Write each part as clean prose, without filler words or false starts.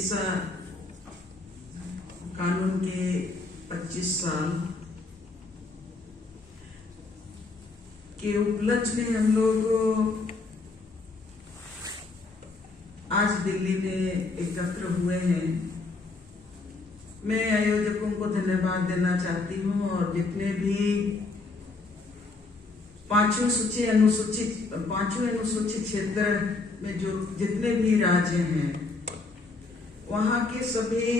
इस कानून के 25 साल के उपलक्ष्य में हम लोग आज दिल्ली में एकत्र हुए हैं। मैं आयोजकों को धन्यवाद देना चाहती हूँ और जितने भी पांचों अनुसूचित क्षेत्र में जो जितने भी राज्य हैं वहाँ के सभी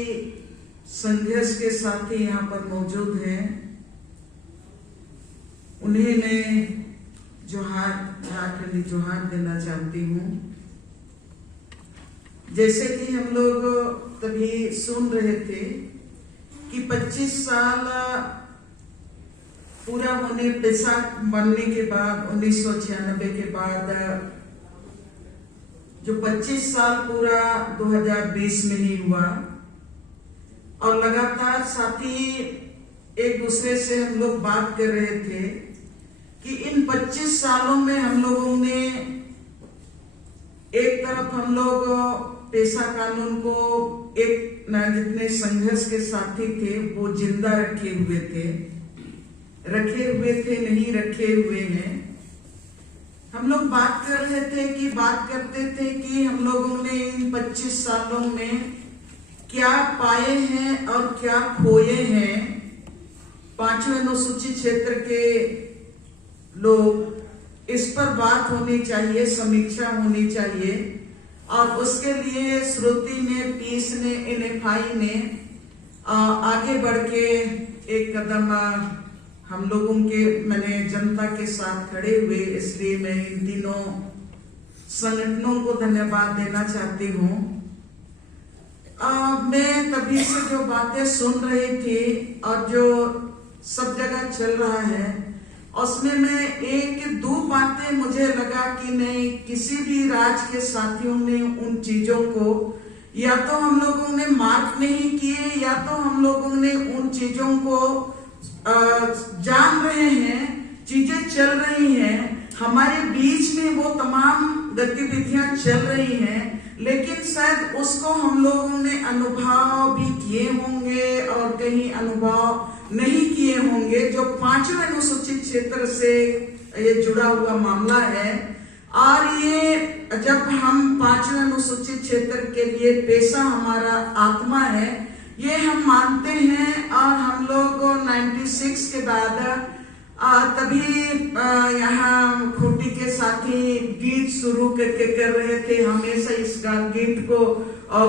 संघर्ष के साथी यहाँ पर मौजूद हैं। उन्हें मैं जोहार देना चाहती हूँ। जैसे कि हम लोग तभी सुन रहे थे कि 25 साल पूरा होने पेशा बनने के बाद 1996 के बाद जो 25 साल पूरा 2020 में ही हुआ और लगातार साथी एक दूसरे से हम लोग बात कर रहे थे कि इन 25 सालों में हम लोगों ने एक तरफ हम लोग पेशा कानून को एक जितने संघर्ष के साथी थे वो जिंदा रखे हुए थे नहीं रखे हुए हैं। हम लोग बात करते थे कि हम लोगों ने इन 25 सालों में क्या पाए हैं और क्या खोए हैं। पांचवें अनुसूचित क्षेत्र के लोग इस पर बात होनी चाहिए, समीक्षा होनी चाहिए और उसके लिए श्रुति ने, पीस ने, NFI ने आगे बढ़ के एक कदम हम लोगों के जनता के साथ खड़े हुए। इसलिए मैं इन तीनों संगठनों को धन्यवाद देना चाहती हूँ। मैं तभी से जो बातें सुन रही थी और जो सब जगह चल रहा है उसमें मैं एक दो बातें मुझे लगा कि नहीं, किसी भी राज्य के साथियों ने उन चीजों को या तो हम लोगों ने मार्क नहीं किए या तो हम लोगों ने उन चीजों को जान रहे हैं। चीजें चल रही हैं हमारे बीच में, वो तमाम गतिविधियां चल रही हैं, लेकिन शायद उसको हम लोगों ने अनुभव भी किए होंगे और कहीं अनुभव नहीं किए होंगे। जो पांचवें अनुसूचित क्षेत्र से ये जुड़ा हुआ मामला है और ये जब हम पांचवें अनुसूचित क्षेत्र के लिए पेशा हमारा आत्मा है, ये हम मानते हैं। और हम लोग 96 के बाद तभी यहाँ खूंटी के साथी गीत शुरू कर रहे थे। हमेशा इस गीत को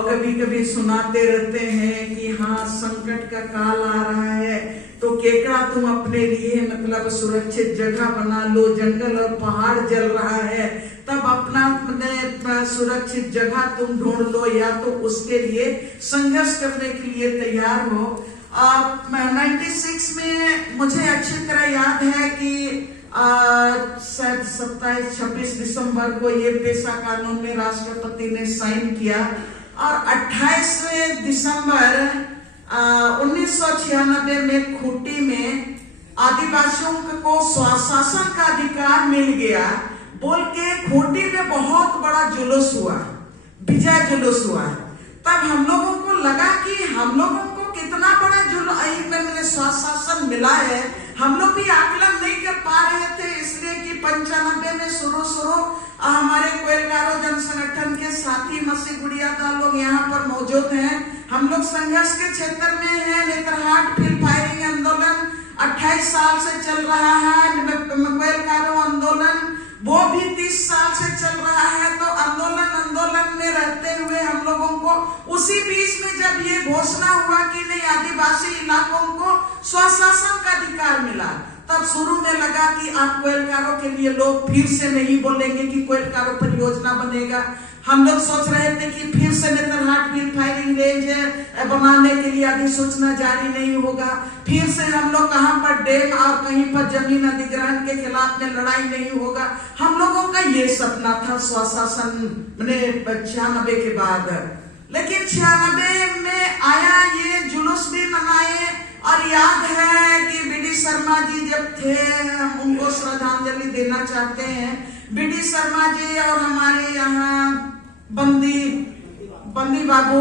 कभी कभी सुनाते रहते हैं कि हाँ, संकट का काल आ रहा है तो केकड़ा तुम अपने लिए सुरक्षित जगह बना लो। जंगल और पहाड़ जल रहा है तब अपना सुरक्षित जगह तुम ढूंढ लो या तो उसके लिए संघर्ष करने के लिए तैयार हो। 96 में मुझे अच्छी तरह याद है कि शायद 27-26 दिसंबर को ये पेशा कानून में राष्ट्रपति ने साइन किया और 28 दिसंबर 1996 में खूंटी में आदिवासियों को स्वशासन का अधिकार मिल गया बोल के खूंटी में बहुत बड़ा जुलूस हुआ, विजय जुलूस हुआ। तब हम लोगों को लगा कि हम लोगों को कितना बड़ा स्वशासन मिला है। हम लोग भी आकलन नहीं कर पा रहे थे, इसलिए कि 95 में शुरू हमारे कोयलकारो जन संगठन के साथी मसी गुड़िया दा लोग यहाँ पर मौजूद हैं। हम लोग संघर्ष के क्षेत्र में हैं। नेतरहाट फील्ड फायरिंग आंदोलन 28 साल से चल रहा है। कोयलकारो आंदोलन वो भी 30 साल से चल रहा है। तो आंदोलन में रहते हुए हम लोगों को उसी बीच में जब ये घोषणा हुआ कि नहीं, आदिवासी इलाकों को स्वशासन का अधिकार मिला, तब शुरू में लगा कि आप कोयलकारो के लिए लोग फिर से नहीं बोलेंगे कि कोयलकारो परियोजना बनेगा। हम लोग सोच रहे थे कि फिर से नेतरहाट फील्ड फायरिंग रेंज बनाने के लिए अधिसूचना जारी नहीं होगा। फिर से हम लोग कहां पर डैम और कहीं पर जमीन अधिग्रहण के खिलाफ में लड़ाई नहीं होगा। हम लोगों का ये सपना था स्वशासन 96 के बाद। लेकिन 96 में आया, ये जुलूस भी मनाए और याद है कि BD शर्मा जी जब थे, हम उनको श्रद्धांजलि देना चाहते हैं। BD शर्मा जी और हमारे यहाँ बंदी बाबू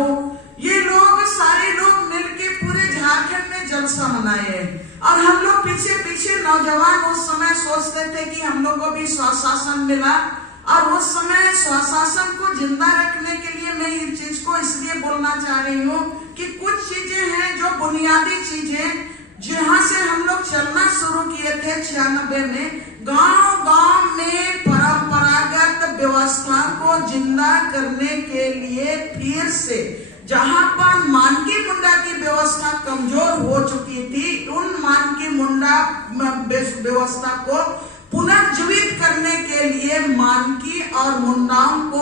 ये लोग सारे लोग मिलके पूरे झारखंड में जलसा मनाए और हम लोग पीछे पीछे नौजवान उस समय सोचते थे कि हम लोग को भी स्वशासन मिला। और उस समय स्वशासन को जिंदा रखने के लिए मैं इस चीज को इसलिए बोलना चाह रही हूँ कि कुछ चीजें हैं जो बुनियादी चीजें जहाँ से हम लोग चलना शुरू किए थे 96 में, गांव गांव में परंपरागत व्यवस्था को जिंदा करने के लिए फिर से जहां पर मानकी मुंडा की व्यवस्था कमजोर हो चुकी थी, उन मानकी मुंडा व्यवस्था को पुनर्जीवित करने के लिए मानकी और मुंडाओं को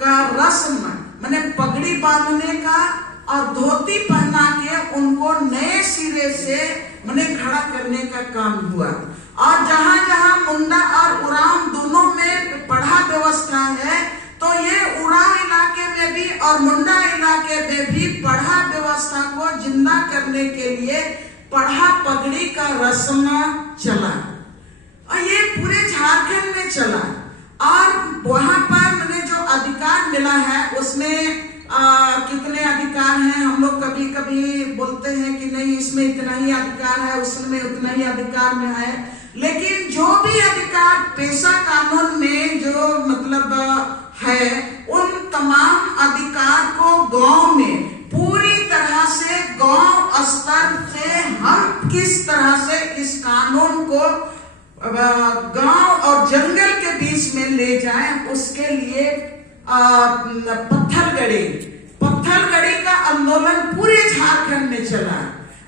का रस्म माने पगड़ी बांधने का और धोती पहना के उनको नए सिरे से माने खड़ा करने का काम हुआ। और जहां जहां मुंडा और उरांव दोनों में पढ़ा व्यवस्था है, तो ये उरांव इलाके में भी और मुंडा इलाके में भी पढ़ा व्यवस्था को जिंदा करने के लिए पढ़ा पगड़ी का रस्म चला और ये पूरे झारखंड में चला। और वहां पर मैंने जो अधिकार मिला है उसमें कितने अधिकार हैं, हम लोग कभी कभी बोलते हैं कि नहीं इसमें इतना ही अधिकार है, उसमें उतना ही अधिकार में है, लेकिन जो भी अधिकार पेशा कानून में जो मतलब है, उन तमाम अधिकार को गांव में पूरी तरह से गांव स्तर से हम किस तरह से इस कानून को गांव और जंगल के बीच में ले जाएं, उसके लिए पत्थलगड़ी का आंदोलन पूरे झारखंड में चला।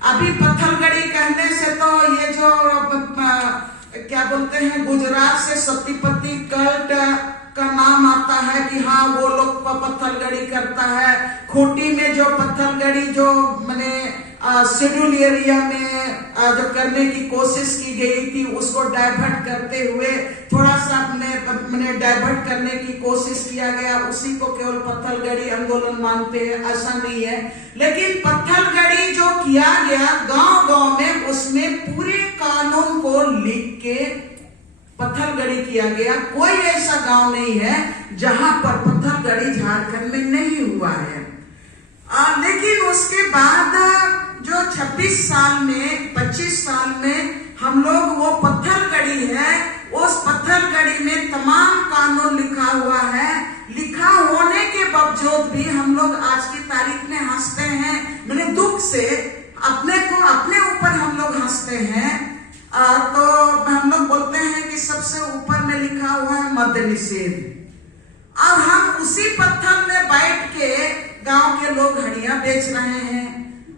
अभी पत्थलगड़ी कहने से तो ये जो क्या बोलते हैं गुजरात से सतीपति कल्ट का नाम आता है कि हाँ वो लोग पत्थलगड़ी करता है। खूंटी में जो पत्थलगड़ी जो मैंने शेड्यूल एरिया में जो करने की कोशिश की गई थी, उसको डाइवर्ट करते हुए थोड़ा सा मैंने डाइवर्ट करने की कोशिश किया गया, उसी को केवल पत्थलगड़ी आंदोलन मानते हैं, ऐसा नहीं है। लेकिन पत्थलगड़ी जो किया गया गांव गांव में, उसमें पूरे कानून को लिख के पत्थलगड़ी किया गया। कोई ऐसा गांव नहीं है जहां पर पत्थलगड़ी झारखंड में नहीं हुआ है। लेकिन उसके बाद जो 26 साल में 25 साल में हम लोग वो पत्थलगड़ी है, उस पत्थलगड़ी में तमाम कानून लिखा हुआ है। लिखा होने के बावजूद भी हम लोग आज की तारीख में हंसते हैं, मैंने दुख से अपने ऊपर हम लोग हंसते हैं। तो हम लोग बोलते हैं कि सबसे ऊपर में लिखा हुआ है मद्य निषेध, और हम उसी पत्थर में बैठ के गांव के लोग हड़ियां बेच रहे हैं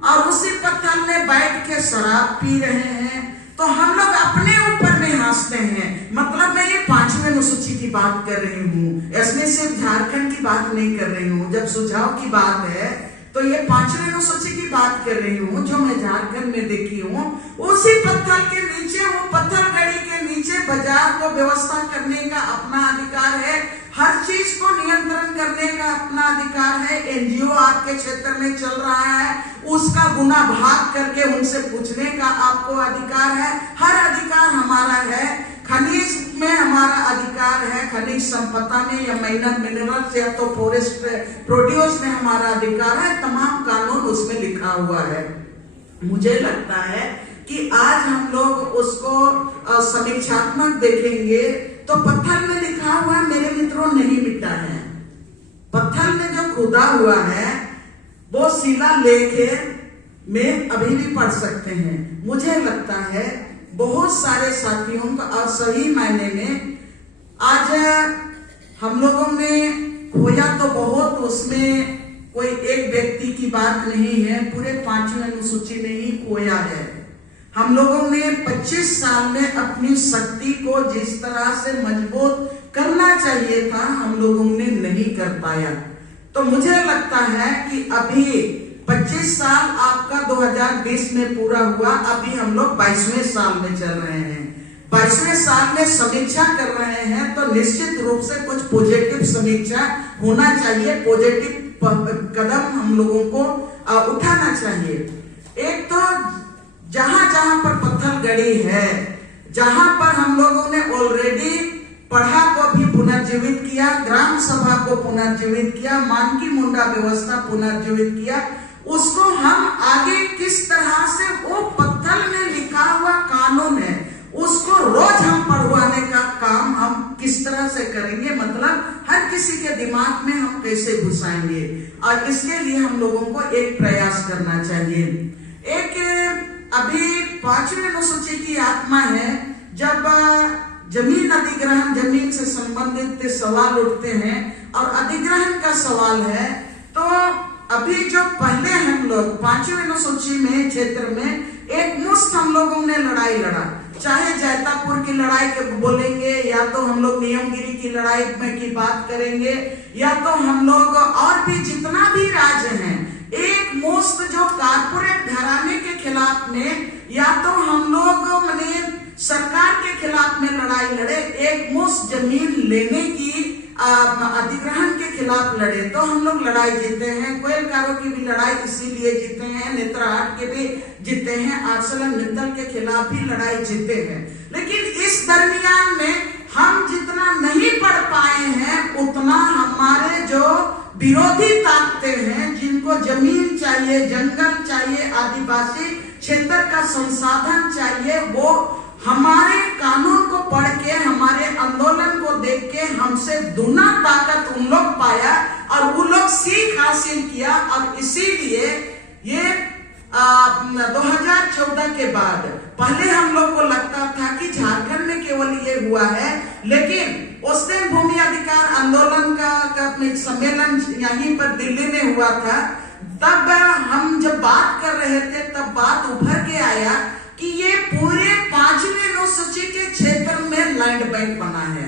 और उसी पत्थर में बैठ के शराब पी रहे हैं। तो हम लोग अपने ऊपर में हंसते हैं। मतलब मैं ये 5वें अनुसूची की बात कर रही हूँ, इसमें सिर्फ झारखंड की बात नहीं कर रही हूँ। जब सुझाव की बात है तो ये 5वें अनुसूची की बात कर रही हूँ जो मैं झारखंड में देखी हूँ। उसी पत्थर के नीचे, वो पत्थलगड़ी के नीचे बाजार को व्यवस्था करने का अपना अधिकार है, हर चीज को नियंत्रण करने का अपना अधिकार है। एनजीओ आपके क्षेत्र में चल रहा है, उसका गुना भाग करके उनसे पूछने का आपको अधिकार है। हर अधिकार हमारा है। खनिज में हमारा अधिकार है, खनिज संपदा में या माइनर मिनरल्स या तो फॉरेस्ट प्रोड्यूस में हमारा अधिकार है। तमाम कानून उसमें लिखा हुआ है। मुझे लगता है कि आज हम लोग उसको समीक्षात्मक देखेंगे तो पत्थर में लिखा हुआ मेरे मित्रों नहीं मिटा है। पत्थर में जो खुदा हुआ है वो शिला लेख में अभी भी पढ़ सकते हैं। मुझे लगता है बहुत सारे साथियों का और सही मायने में आज हम लोगों ने खोया तो बहुत, उसमें कोई एक व्यक्ति की बात नहीं है, पूरे 5वें अनुसूची में ही खोया है। हम लोगों ने 25 साल में अपनी शक्ति को जिस तरह से मजबूत करना चाहिए था हम लोगों ने नहीं कर पाया। तो मुझे लगता है कि अभी 25 साल आपका 2020 में पूरा हुआ, अभी हम लोग 22वें साल में चल रहे हैं। 22वें साल में समीक्षा कर रहे हैं तो निश्चित रूप से कुछ पॉजिटिव समीक्षा होना चाहिए, पॉजिटिव कदम हम लोगों को उठाना चाहिए। एक तो जहां जहां पर पत्थलगड़ी है, जहां पर हम लोगों ने ऑलरेडी पढ़ा को भी पुनर्जीवित किया किया, ग्राम सभा को पुनर्जीवित किया, मानकी मुंडा व्यवस्था पुनर्जीवित किया, उसको हम आगे किस तरह से वो पत्थर में लिखा हुआ कानून है उसको रोज हम पढ़वाने का काम हम किस तरह से करेंगे, मतलब हर किसी के दिमाग में हम कैसे घुसाएंगे, और इसके लिए हम लोगों को एक प्रयास करना चाहिए। एक अभी 5वीं अनुसूची की आत्मा है, जब जमीन अधिग्रहण, जमीन से संबंधित सवाल उठते हैं और अधिग्रहण का सवाल है, तो अभी जो पहले हम लोग 5वीं अनुसूची में क्षेत्र में एक मुश्त हम लोगों ने लड़ाई लड़ा, चाहे जैतापुर की लड़ाई के बोलेंगे, या तो हम लोग नियमगिरी की लड़ाई में की बात करेंगे, या तो हम लोग और भी जितना भी राज्य हैं, एक मुश्त जो कारपोरेट घराने के खिलाफ में, या तो हम लोग मैंने सरकार के खिलाफ में लड़ाई लड़े, एक मुश्त जमीन लेने की अधिग्रहण के खिलाफ लड़े, तो हम लोग लड़ाई जीते हैं। कोयलकारों की भी लड़ाई इसीलिए जीते हैं, नेत्राहाट के भी जीते हैं, आर्सेलर के खिलाफ भी लड़ाई जीते हैं। लेकिन इस दरमियान में हम जितना नहीं पढ़ पाए हैं, उतना हमारे जो विरोधी ताकतें हैं, जिनको जमीन चाहिए, जंगल चाहिए, आदिवासी क्षेत्र का संसाधन चाहिए, वो हमारे कानून को पढ़ के, हमारे आंदोलन को देख के हमसे दुना ताकत उन लोग पाया और वो लोग सीख हासिल किया। और इसीलिए ये 2014 के बाद पहले हम लोग को लगता था कि झारखंड में केवल ये हुआ है, लेकिन उस दिन भूमि अधिकार आंदोलन का सम्मेलन यहीं पर दिल्ली में हुआ था, तब हम जब बात कर रहे थे तब बात उभर के आया कि ये पूरे 5वीं अनुसूची के क्षेत्र में लैंड बैंक बना है,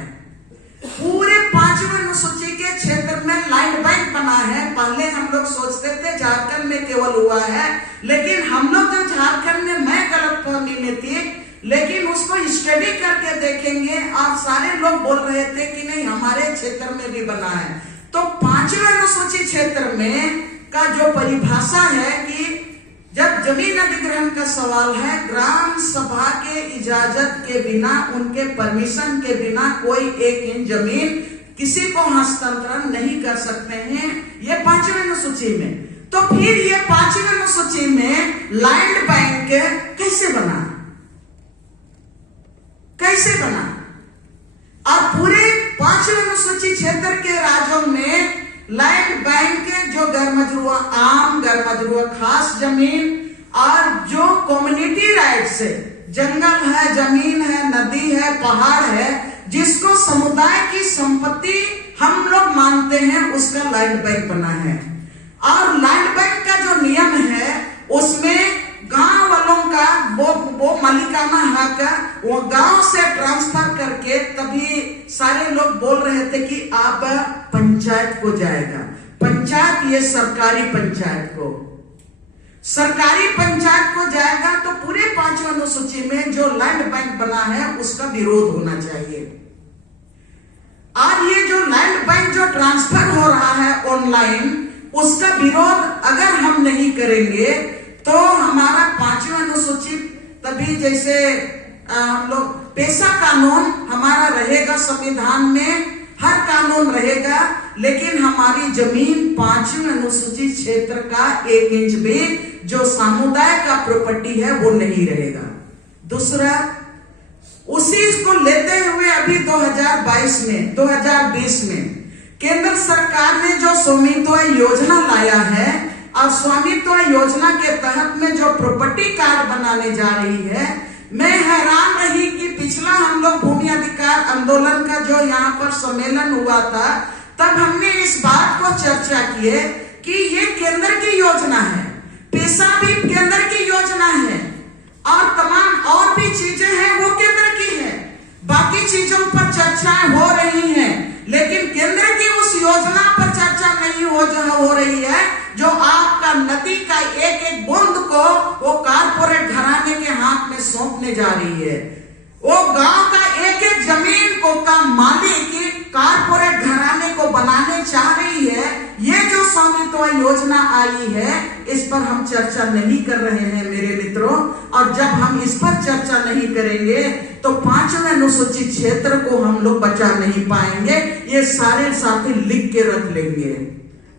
पूरे 5वीं अनुसूची के क्षेत्र में लैंड बैंक बना है। पहले हम लोग सोचते थे झारखंड में केवल हुआ है, लेकिन हम लोग जो झारखंड में, मैं गलतफहमी में थी, लेकिन उसको स्टडी करके देखेंगे और सारे लोग बोल रहे थे कि नहीं हमारे क्षेत्र में भी बना है। तो 5वीं अनुसूची क्षेत्र में का जो परिभाषा है कि जब जमीन अधिग्रहण का सवाल है, ग्राम सभा के इजाजत के बिना, उनके परमिशन के बिना कोई 1 इंच जमीन किसी को हस्तांतरण नहीं कर सकते हैं, ये 5वीं अनुसूची में। तो फिर ये 5वीं अनुसूची में लैंड बैंक कैसे बना, कैसे बना? और पूरे 5वीं अनुसूची क्षेत्र के राज्यों में लैंड बैंक जो गैरमजरूआ आम, गैरमजरूआ खास जमीन और जो कम्युनिटी राइट से, जंगल है, जमीन है, नदी है, पहाड़ है, जिसको समुदाय की संपत्ति हम लोग मानते हैं, उसका लैंड बैंक बना है। और लैंड बैंक का जो नियम है उसमें गांव वालों का वो मालिकाना हक वो गांव से ट्रांसफर करके, तभी सारे लोग बोल रहे थे कि आप पंचायत को जाएगा, पंचायत, ये सरकारी पंचायत को, सरकारी पंचायत को जाएगा। तो पूरे 5वीं अनुसूची में जो लैंड बैंक बना है उसका विरोध होना चाहिए। और ये जो लैंड बैंक जो ट्रांसफर हो रहा है ऑनलाइन, उसका विरोध अगर हम नहीं करेंगे तो हमारा 5वीं अनुसूची, तभी जैसे हम लोग पेशा कानून हमारा रहेगा, संविधान में हर कानून रहेगा, लेकिन हमारी जमीन 5वीं अनुसूची क्षेत्र का 1 इंच भी जो समुदाय का प्रॉपर्टी है वो नहीं रहेगा। दूसरा, उसी को लेते हुए अभी 2020 में केंद्र सरकार ने जो स्वामित्व योजना लाया है, और स्वामित्व योजना के तहत में जो प्रॉपर्टी कार्ड बनाने जा रही है, मैं हैरान रही कि पिछला हम लोग भूमि अधिकार आंदोलन का जो यहाँ पर सम्मेलन हुआ था, तब हमने इस बात को चर्चा किए कि ये केंद्र की योजना है, पेशा भी केंद्र की योजना है, और तमाम और भी चीजें हैं वो केंद्र की है, बाकी चीजों पर चर्चाएं हो रही हैं, लेकिन केंद्र की उस योजना पर चर्चा नहीं हो रही है जो आपका नदी का एक एक बूंद को वो कारपोरेट घराने के हाथ में सौंपने जा रही है। वो गांव का एक एक जमीन को का मालिक कारपोरेट घराने को बनाने चाह रही है। ये जो स्वामित्व स्वामित्व योजना आई है, इस पर हम चर्चा नहीं कर रहे हैं मेरे मित्रों। और जब हम इस पर चर्चा नहीं करेंगे तो 5वें अनुसूचित क्षेत्र को हम लोग बचा नहीं पाएंगे। ये सारे साथी लिख के रख लेंगे,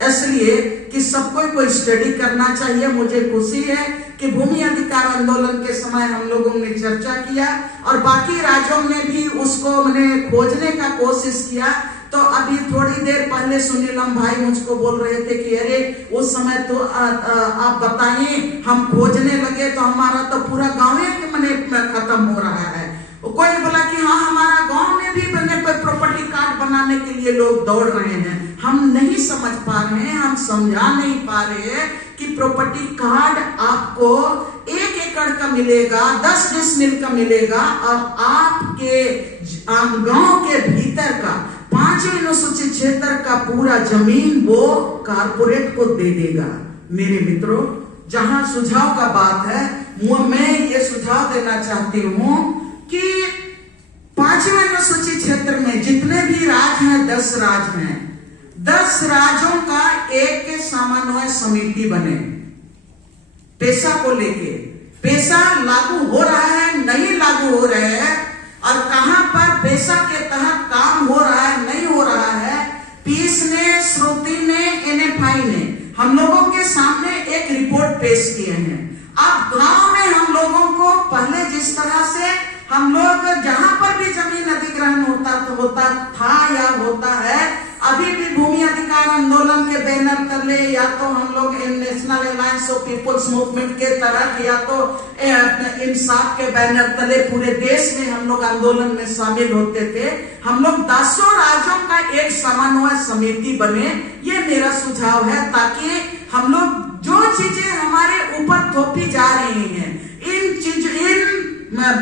इसलिए कि सबको कोई स्टडी करना चाहिए। मुझे खुशी है कि भूमि अधिकार आंदोलन के समय हम लोगों ने चर्चा किया और बाकी राज्यों ने भी उसको मैंने खोजने का कोशिश किया। तो अभी थोड़ी देर पहले सुनीलम भाई मुझको बोल रहे थे कि अरे उस समय तो आप बताइए, हम खोजने लगे तो हमारा तो पूरा गांव मैंने खत्म हो रहा है। कोई बोला कि हाँ हमारा गांव में भी बने प्रॉपर्टी कार्ड बनाने के लिए लोग दौड़ रहे हैं। हम नहीं समझ पा रहे हैं, हम समझा नहीं पा रहे हैं कि प्रॉपर्टी कार्ड आपको 1 एकड़ का मिलेगा, 10 डिसमिल का मिलेगा और आपके गांव के भीतर का 5वें अनुसूचित क्षेत्र का पूरा जमीन वो कारपोरेट को दे देगा। मेरे मित्रों, जहां सुझाव का बात है, मैं ये सुझाव देना चाहती हूं कि 5वें अनुसूचित क्षेत्र में जितने भी राज्य हैं, 10 राज्य हैं, 10 राज्यों का एक समन्वय समिति बने। पेशा को लेके, पेशा लागू हो रहा है नहीं लागू हो रहा है और कहां पर पेशा के तहत काम हो रहा है नहीं हो रहा है, पीस ने, श्रुति ने, NFI ने हम लोगों के सामने एक रिपोर्ट पेश किए हैं। अब गांव में हम लोगों को पहले जिस तरह से हम लोग जहां पर भी जमीन अधिग्रहण होता था या होता है, अभी भी भूमि अधिकार आंदोलन के बैनर तले या तो हम लोग national alliance of people's movement के तहत या तो इंसाफ के बैनर तले पूरे देश में हम लोग आंदोलन में शामिल होते थे। हम लोग 10 राज्यों का एक समन्वय समिति बने, ये मेरा सुझाव है, ताकि हम लोग जो चीजें हमारे ऊपर थोपी जा रही हैं, इन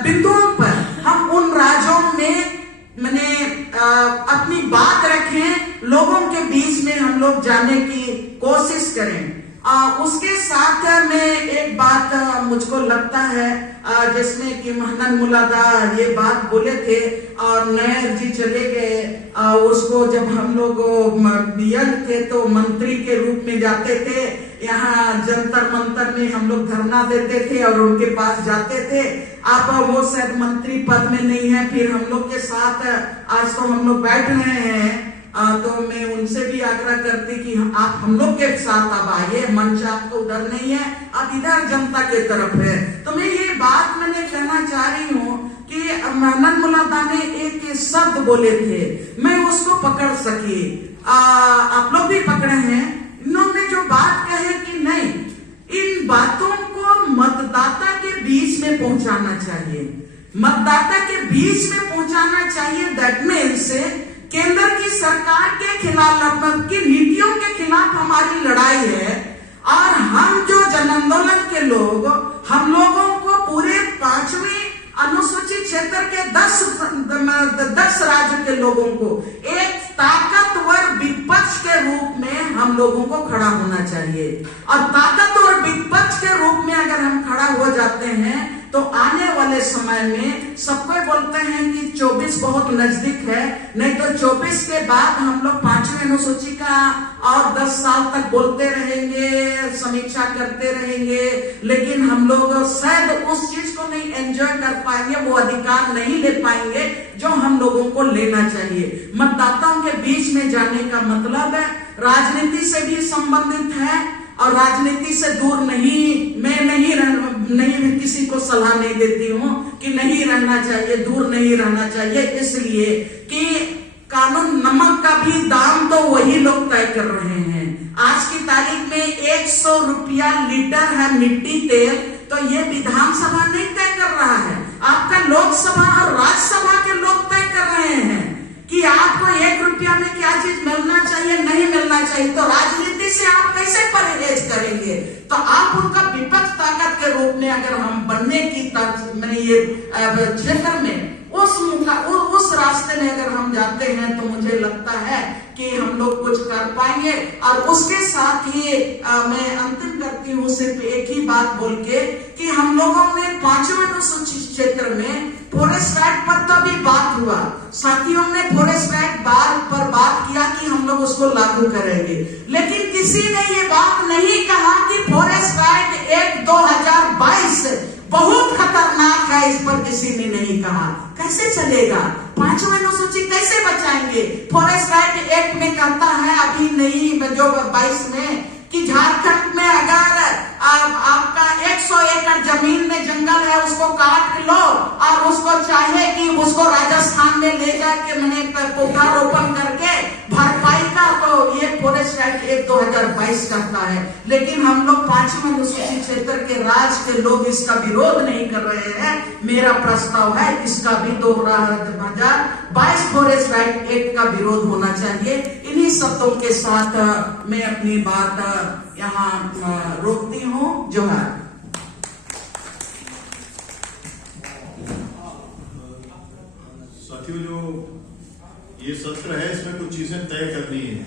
बिंदुओं पर हम उन राज्यों में अपनी बात रखें, लोगों के बीच में हम लोग जाने की कोशिश करें। उसके साथ में एक बात मुझको लगता है, जिसमें कि महनन मुलादा ये बात बोले थे और नायर जी चले गए। उसको जब हम लोग यंग थे तो मंत्री के रूप में जाते थे, यहाँ जंतर मंतर में हम लोग धरना देते थे और उनके पास जाते थे। अब वो शायद मंत्री पद में नहीं है, फिर हम लोग के साथ आज तो हम लोग बैठ रहे हैं। तो मैं उनसे भी आग्रह करती कि आप हम लोग के साथ अब आइए, मंच आपको उधर नहीं है, अब इधर जनता के तरफ है। तो मैं ये बात मैंने कहना चाह रही हूँ कि महनन मुलादा ने एक शब्द बोले थे, मैं उसको पकड़ सकी, आप लोग भी पकड़े हैं। इन्होंने जो बात कहे कि नहीं, इन बातों को मतदाता के बीच में पहुंचाना चाहिए, मतदाता के बीच में पहुंचाना चाहिए। दैट मीन्स केंद्र की सरकार के खिलाफ की नीतियों के खिलाफ हमारी लड़ाई है और हम जो जन आंदोलन के लोग, हम लोगों को पूरे 5वें अनुसूचित क्षेत्र के 10 राज्य के लोगों को एक ताकतवर विपक्ष के रूप में हम लोगों को खड़ा होना चाहिए। और ताकतवर विपक्ष के रूप में अगर हम खड़ा हो जाते हैं तो आने वाले समय में सबको बोलते हैं कि 24 बहुत नजदीक है, नहीं तो 24 के बाद हम लोग 5वें अनुसूची का और 10 साल तक बोलते रहेंगे, समीक्षा करते रहेंगे, लेकिन हम लोग शायद उस चीज को नहीं एंजॉय कर पाएंगे, वो अधिकार नहीं ले पाएंगे जो हम लोगों को लेना चाहिए। मतदाताओं के बीच में जाने का मतलब है राजनीति से भी संबंधित है और राजनीति से दूर नहीं। मैं नहीं किसी को सलाह नहीं देती हूँ कि नहीं रहना चाहिए, दूर नहीं रहना चाहिए, इसलिए कि कानून नमक का भी दाम तो वही लोग तय कर रहे हैं। आज की तारीख में 100 रुपया लीटर है मिट्टी तेल, तो ये विधानसभा नहीं तय कर रहा है, आपका लोकसभा और राज्यसभा के लोग तय कर रहे हैं कि आपको 1 रुपया में क्या चीज मिलना चाहिए, नहीं मिलना चाहिए। तो राजनीति से आप कैसे परहेज करेंगे? तो आप उनका विपक्ष ताकत के रूप में अगर हम बनने की ये क्षेत्र में उस रास्ते में अगर हम जाते हैं तो मुझे लगता है कि हम लोग कुछ कर पाएंगे। और उसके साथ ही मैं अंतिम करती हूँ सिर्फ एक ही बात बोल के कि हम लोगों ने 5वें अनुसूचित क्षेत्र में फॉरेस्ट राइट पर तो भी बात हुआ, साथियों ने फॉरेस्ट राइट पर बात बात किया कि हम लोग उसको लागू करेंगे, लेकिन किसी ने ये बात नहीं कहा कि फॉरेस्ट राइट एक्ट 2022 बहुत खतरनाक है, इस पर किसी ने नहीं कहा। कैसे चलेगा? पांचवें अनुसूची कैसे बचाएंगे? फॉरेस्ट राइट एक्ट में कहता है अभी नहीं जो 22 में कि झारखंड में अगर आपका 100 एकड़ जमीन में जंगल है उसको काट लो और उसको चाहे कि उसको राजस्थान में ले जाके मैंने पौधारोपण करके भरपाई का, तो ये फॉरेस्ट राइट एक्ट 2022 करता है। लेकिन हम लोग पांचवें अनुसूचित क्षेत्र के राज्य के लोग इसका विरोध नहीं कर रहे हैं। मेरा प्रस्ताव है इसका भी 2022 फॉरेस्ट राइट एक्ट का विरोध होना चाहिए। इन्हीं शब्दों के साथ मैं अपनी बात यहाँ रोकती हूँ। जोहार। साथियों, जो ये सत्र है इसमें कुछ चीजें तय करनी है।